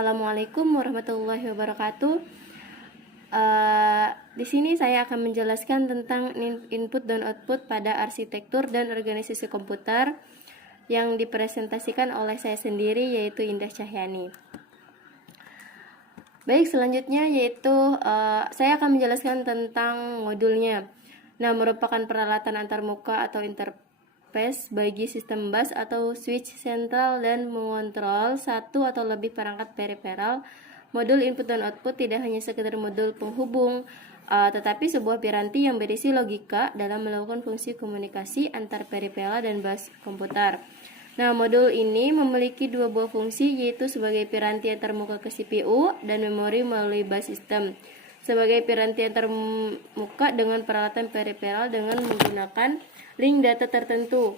Assalamualaikum warahmatullahi wabarakatuh. Di sini saya akan menjelaskan tentang input dan output pada arsitektur dan organisasi komputer yang dipresentasikan oleh saya sendiri, yaitu Indah Cahyani. Baik, selanjutnya yaitu saya akan menjelaskan tentang modulnya. Nah, merupakan peralatan antarmuka atau interface bagi sistem bus atau switch sentral dan mengontrol satu atau lebih perangkat periferal. Modul input dan output tidak hanya sekedar modul penghubung, tetapi sebuah piranti yang berisi logika dalam melakukan fungsi komunikasi antar periferal dan bus komputer. Nah, modul ini memiliki dua buah fungsi, yaitu sebagai piranti antarmuka ke CPU dan memori melalui bus system. Sebagai piranti antarmuka dengan peralatan periferal dengan menggunakan link data tertentu.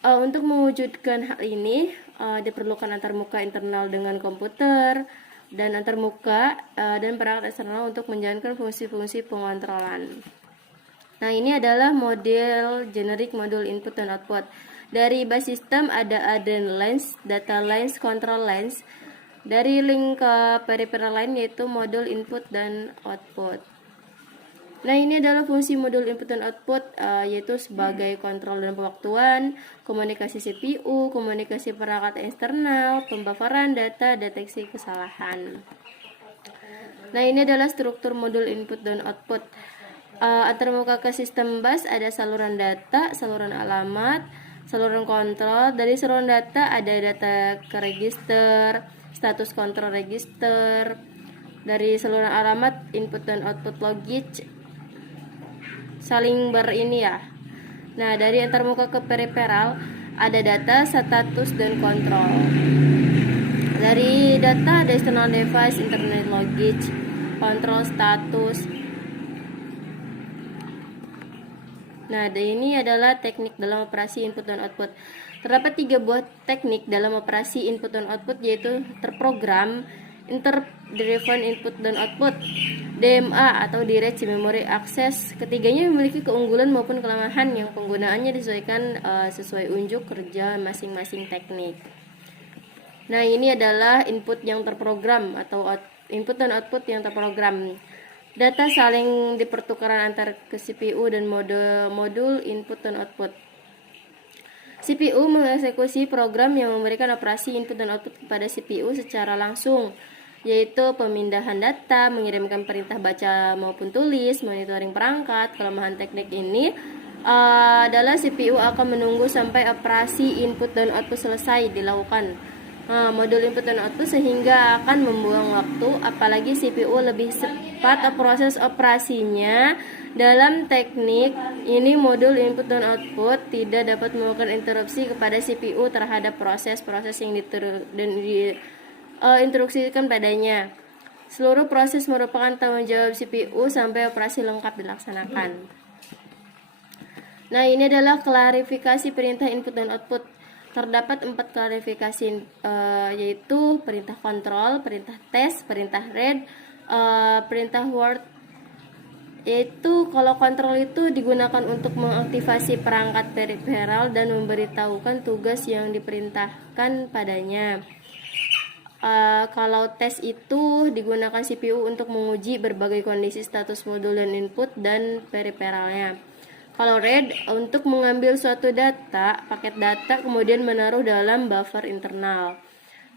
Untuk mewujudkan hal ini, diperlukan antarmuka internal dengan komputer dan antarmuka dan perangkat eksternal untuk menjalankan fungsi-fungsi pengontrolan. Nah, ini adalah model generik modul input dan output. Dari bus system ada addend lines, data lines, control lines. Dari link ke peripheral line yaitu modul input dan output. Nah, ini adalah fungsi modul input dan output, yaitu sebagai kontrol dan pewaktuan, komunikasi CPU, komunikasi perangkat eksternal, pembufferan data, deteksi kesalahan. Nah, ini adalah struktur modul input dan output. Antarmuka ke sistem bus ada saluran data, saluran alamat, saluran kontrol. Dari saluran data ada data ke register, status kontrol register. Dari saluran alamat input dan output logic saling berini ya. Nah, dari antarmuka ke periferal ada data, status, dan kontrol. Dari data ada external device, internet logic, kontrol, status. Nah, ini adalah teknik dalam operasi input dan output. Terdapat 3 buah teknik dalam operasi input dan output, yaitu terprogram, interrupt-driven input dan output, DMA atau direct memory access. Ketiganya memiliki keunggulan maupun kelemahan yang penggunaannya disesuaikan sesuai unjuk kerja masing-masing teknik. Nah, ini adalah input yang terprogram atau input dan output yang terprogram. Data saling dipertukarkan antar ke CPU dan modul input dan output. CPU mengeksekusi program yang memberikan operasi input dan output kepada CPU secara langsung, yaitu pemindahan data, mengirimkan perintah baca maupun tulis, monitoring perangkat. Kelemahan teknik ini adalah CPU akan menunggu sampai operasi input dan output selesai dilakukan. Modul input dan output sehingga akan membuang waktu, apalagi CPU lebih cepat proses operasinya. Dalam teknik ini modul input dan output tidak dapat melakukan interupsi kepada CPU terhadap proses-proses yang diinstruksikan padanya. Seluruh proses merupakan tanggung jawab CPU sampai operasi lengkap dilaksanakan. Nah, ini adalah klarifikasi perintah input dan output. Terdapat 4 klarifikasi, yaitu perintah kontrol, perintah test, perintah read, perintah word. Yaitu kalau kontrol itu digunakan untuk mengaktifasi perangkat periferal dan memberitahukan tugas yang diperintahkan padanya. Kalau tes itu digunakan CPU untuk menguji berbagai kondisi status modul dan input dan periferalnya. Kalau read untuk mengambil suatu data, paket data, kemudian menaruh dalam buffer internal.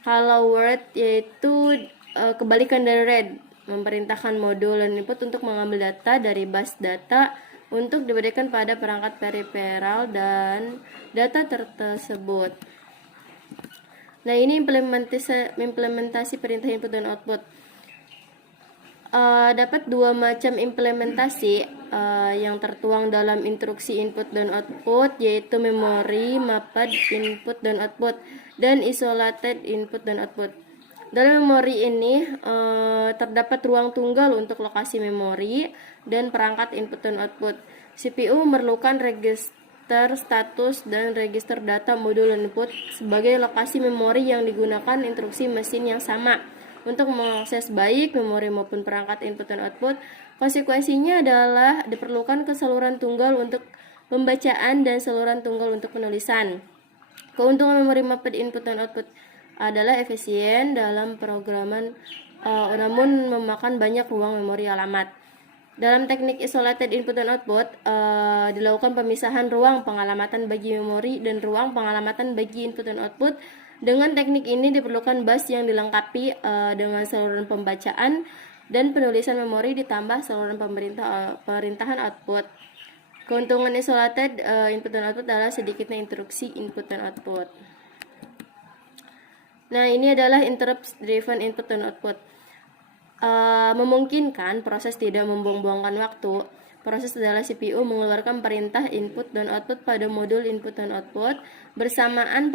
Kalau word yaitu kebalikan dari read, memerintahkan modul dan input untuk mengambil data dari bus data untuk diberikan pada perangkat periferal dan data tersebut. Nah, ini implementasi perintah input dan output. Dapat 2 macam implementasi yang tertuang dalam instruksi input dan output, yaitu memory mapped input dan output dan isolated input dan output. Dalam memori ini terdapat ruang tunggal untuk lokasi memori dan perangkat input dan output. CPU memerlukan register status dan register data modul dan input sebagai lokasi memori yang digunakan instruksi mesin yang sama untuk mengakses baik memori maupun perangkat input dan output. Konsekuensinya adalah diperlukan saluran tunggal untuk pembacaan dan saluran tunggal untuk penulisan. Keuntungan memori mapped input dan output. adalah efisien dalam programan namun memakan banyak ruang memori alamat. Dalam teknik isolated input dan output, dilakukan pemisahan ruang pengalamatan bagi memori dan ruang pengalamatan bagi input dan output. Dengan teknik ini diperlukan bus yang dilengkapi dengan saluran pembacaan dan penulisan memori ditambah saluran pemerintahan output. Keuntungan isolated input dan output adalah sedikitnya interupsi input dan output. Nah, ini adalah interrupt driven input dan output. Memungkinkan proses tidak membuang-buangkan waktu. Proses adalah CPU mengeluarkan perintah input dan output pada modul input dan output. Bersamaan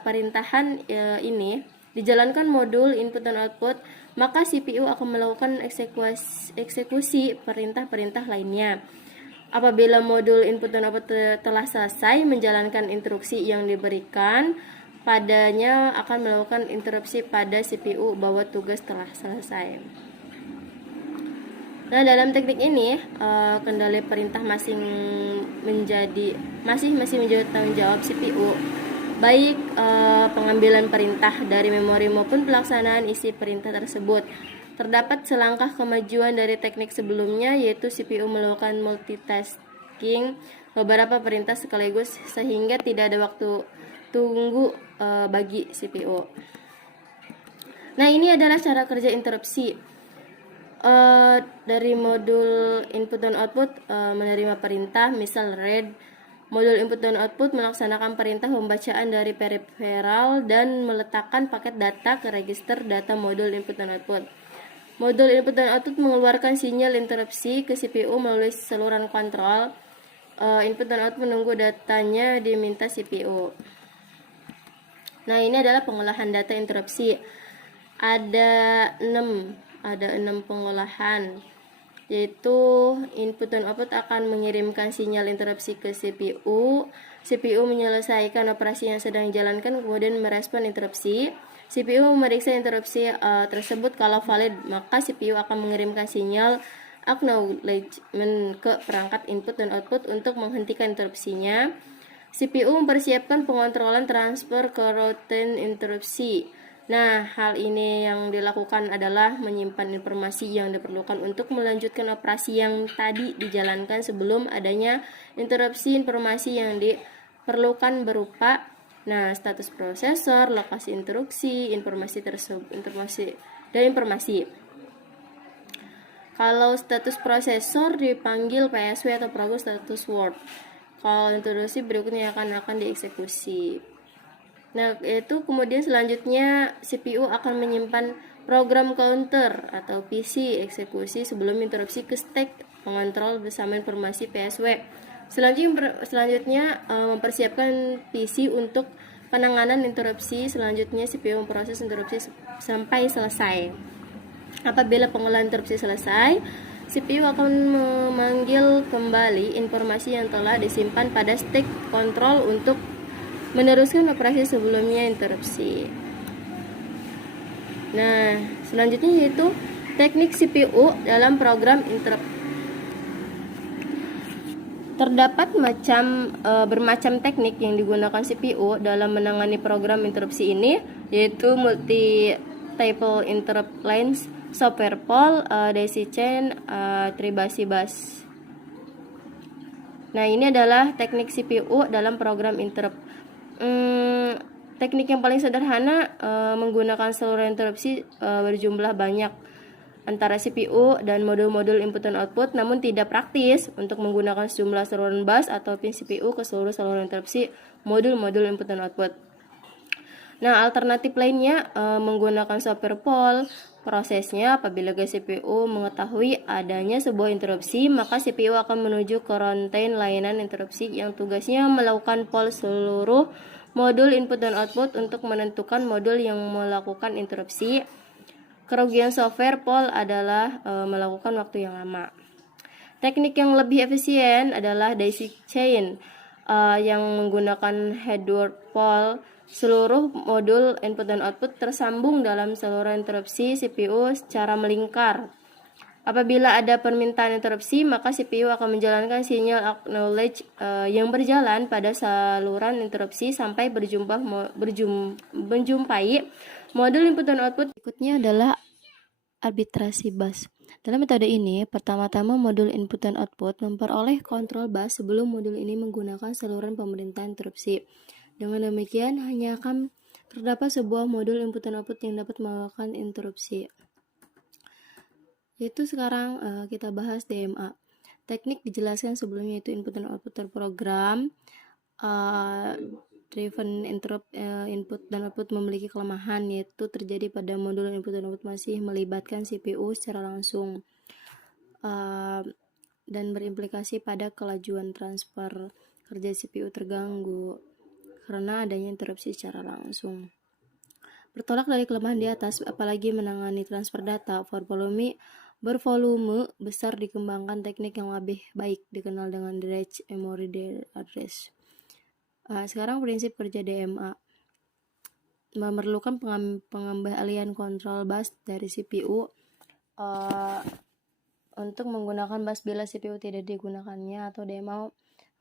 perintahan ini dijalankan modul input dan output, maka CPU akan melakukan eksekusi perintah-perintah lainnya. Apabila modul input dan output telah selesai menjalankan instruksi yang diberikan, padanya akan melakukan interupsi pada CPU bahwa tugas telah selesai. Nah, dalam teknik ini kendali perintah masih menjadi tanggung jawab CPU, baik pengambilan perintah dari memori maupun pelaksanaan isi perintah tersebut. Terdapat selangkah kemajuan dari teknik sebelumnya, yaitu CPU melakukan multitasking beberapa perintah sekaligus sehingga tidak ada waktu tunggu bagi CPU. Nah, ini adalah cara kerja interupsi. Dari modul input dan output menerima perintah, misal read. Modul input dan output melaksanakan perintah pembacaan dari peripheral dan meletakkan paket data ke register data modul input dan output. Modul input dan output mengeluarkan sinyal interupsi ke CPU melalui saluran kontrol. Input dan output menunggu datanya diminta CPU. Nah, ini adalah pengolahan data interupsi. Ada 6 pengolahan, yaitu input dan output akan mengirimkan sinyal interupsi ke CPU. CPU menyelesaikan operasi yang sedang dijalankan kemudian merespon interupsi. CPU memeriksa interupsi tersebut, kalau valid maka CPU akan mengirimkan sinyal acknowledgement ke perangkat input dan output untuk menghentikan interupsinya. CPU mempersiapkan pengontrolan transfer ke routine interupsi. Nah, hal ini yang dilakukan adalah menyimpan informasi yang diperlukan untuk melanjutkan operasi yang tadi dijalankan sebelum adanya interupsi. Informasi yang diperlukan berupa status prosesor, lokasi interupsi, informasi. Kalau status prosesor dipanggil PSW atau progress status word. Kalau interupsi berikutnya akan dieksekusi. Nah, itu kemudian selanjutnya CPU akan menyimpan program counter atau PC eksekusi sebelum interupsi ke stack pengontrol bersama informasi PSW. Selanjutnya mempersiapkan PC untuk penanganan interupsi. Selanjutnya CPU memproses interupsi sampai selesai. Apabila pengolahan interupsi selesai, CPU akan memanggil kembali informasi yang telah disimpan pada stack kontrol untuk meneruskan operasi sebelumnya interupsi. Nah, selanjutnya yaitu teknik CPU dalam program interrupt. Terdapat bermacam teknik yang digunakan CPU dalam menangani program interupsi ini, yaitu multi-table interrupt lines, software poll, daisy chain, tribasi bus. Nah, ini adalah teknik CPU dalam program interrupt. Teknik yang paling sederhana menggunakan saluran interupsi berjumlah banyak antara CPU dan modul-modul input dan output, namun tidak praktis untuk menggunakan sejumlah saluran bus atau pin CPU ke seluruh saluran interupsi modul-modul input dan output. Nah, alternatif lainnya menggunakan software poll. Prosesnya, apabila CPU mengetahui adanya sebuah interupsi, maka CPU akan menuju ke runtime layanan interupsi yang tugasnya melakukan poll seluruh modul input dan output untuk menentukan modul yang melakukan interupsi. Kerugian software poll adalah melakukan waktu yang lama. Teknik yang lebih efisien adalah daisy chain yang menggunakan headword poll. Seluruh modul input dan output tersambung dalam saluran interupsi CPU secara melingkar. Apabila ada permintaan interupsi, maka CPU akan menjalankan sinyal acknowledge yang berjalan pada saluran interupsi sampai menjumpai modul input dan output. Berikutnya adalah arbitrasi bus. Dalam metode ini, pertama-tama modul input dan output memperoleh kontrol bus sebelum modul ini menggunakan saluran pemerintahan interupsi. Dengan demikian, hanya akan terdapat sebuah modul input dan output yang dapat melakukan interupsi. Yaitu sekarang kita bahas DMA. Teknik dijelaskan sebelumnya, yaitu input dan output terprogram. Driven interrupt input dan output memiliki kelemahan, yaitu terjadi pada modul input dan output masih melibatkan CPU secara langsung dan berimplikasi pada kelajuan transfer kerja CPU terganggu karena adanya interupsi secara langsung. Bertolak dari kelemahan di atas, apalagi menangani transfer data bervolume besar, dikembangkan teknik yang lebih baik dikenal dengan Direct Memory Address. Sekarang prinsip kerja DMA memerlukan pengembalian kontrol bus dari CPU untuk menggunakan bus bila CPU tidak digunakannya, atau DMA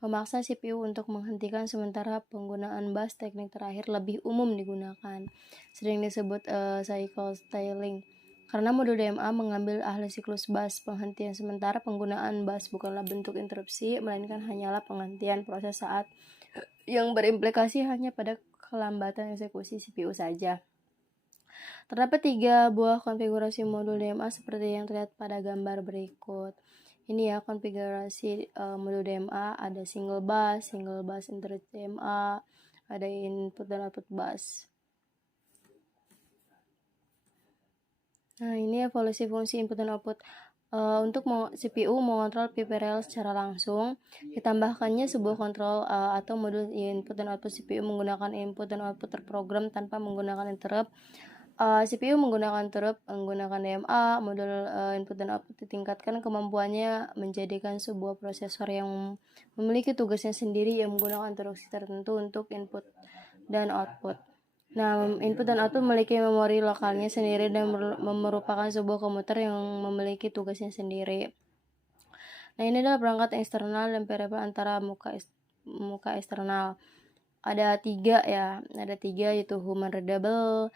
memaksa CPU untuk menghentikan sementara penggunaan bus. Teknik terakhir lebih umum digunakan, sering disebut cycle styling, karena modul DMA mengambil ahli siklus bus. Penghentian sementara penggunaan bus bukanlah bentuk interupsi, melainkan hanyalah penghentian proses saat yang berimplikasi hanya pada kelambatan eksekusi CPU saja. Terdapat 3 buah konfigurasi modul DMA seperti yang terlihat pada gambar berikut. Ini ya konfigurasi modul DMA, ada single bus interrupt DMA, ada input dan output bus. Nah, ini evolusi fungsi input dan output. Untuk CPU mengontrol PPRL secara langsung, ditambahkannya sebuah kontrol atau modul input dan output CPU menggunakan input dan output terprogram tanpa menggunakan interrupt. CPU menggunakan interrupt menggunakan DMA. Modul input dan output ditingkatkan kemampuannya menjadikan sebuah prosesor yang memiliki tugasnya sendiri yang menggunakan instruksi tertentu untuk input dan output. Nah, input dan output memiliki memori lokalnya sendiri dan merupakan sebuah komputer yang memiliki tugasnya sendiri. Nah, ini adalah perangkat eksternal dan variabel antara muka eksternal. Ada 3 ya, yaitu human readable,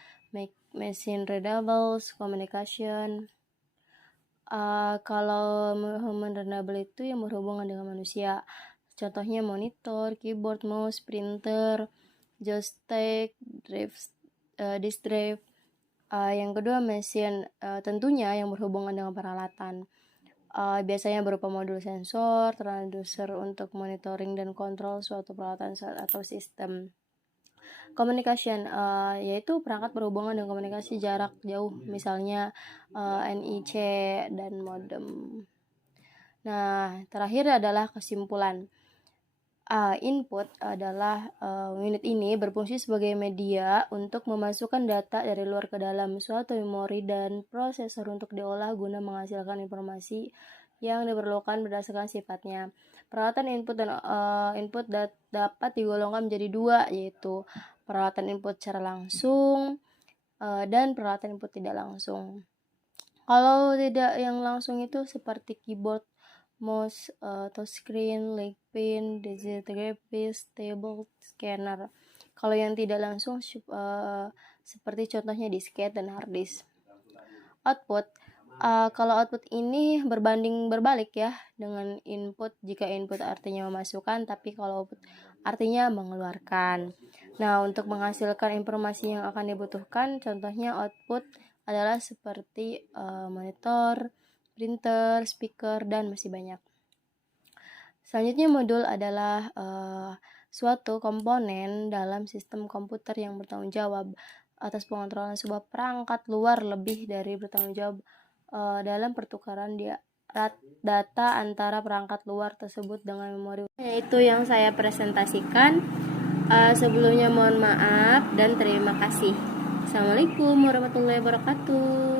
machine readable, communication. Kalau human readable itu yang berhubungan dengan manusia. Contohnya monitor, keyboard, mouse, printer, joystick, disk drive. Yang kedua machine, tentunya yang berhubungan dengan peralatan. Biasanya berupa modul sensor, transducer untuk monitoring dan kontrol suatu peralatan atau sistem. Communication, yaitu perangkat berhubungan dengan komunikasi jarak jauh, misalnya NIC dan modem. Nah, terakhir adalah kesimpulan. Input adalah unit ini berfungsi sebagai media untuk memasukkan data dari luar ke dalam suatu memori dan prosesor untuk diolah guna menghasilkan informasi yang diperlukan berdasarkan sifatnya. Peralatan input dan input dapat digolongkan menjadi 2, yaitu peralatan input secara langsung dan peralatan input tidak langsung. Kalau tidak yang langsung itu seperti keyboard, mouse, touchscreen, leg pin, digital graphics, table, scanner. Kalau yang tidak langsung seperti contohnya disket dan hard disk. Output, kalau output ini berbalik ya dengan input. Jika input artinya memasukkan, tapi kalau output artinya mengeluarkan. Nah, untuk menghasilkan informasi yang akan dibutuhkan, contohnya output adalah seperti monitor, printer, speaker, dan masih banyak. Selanjutnya modul adalah suatu komponen dalam sistem komputer yang bertanggung jawab atas pengontrolan sebuah perangkat luar, lebih dari bertanggung jawab dalam pertukaran data antara perangkat luar tersebut dengan memori. Itu yang saya presentasikan. Sebelumnya mohon maaf dan terima kasih. Assalamualaikum warahmatullahi wabarakatuh.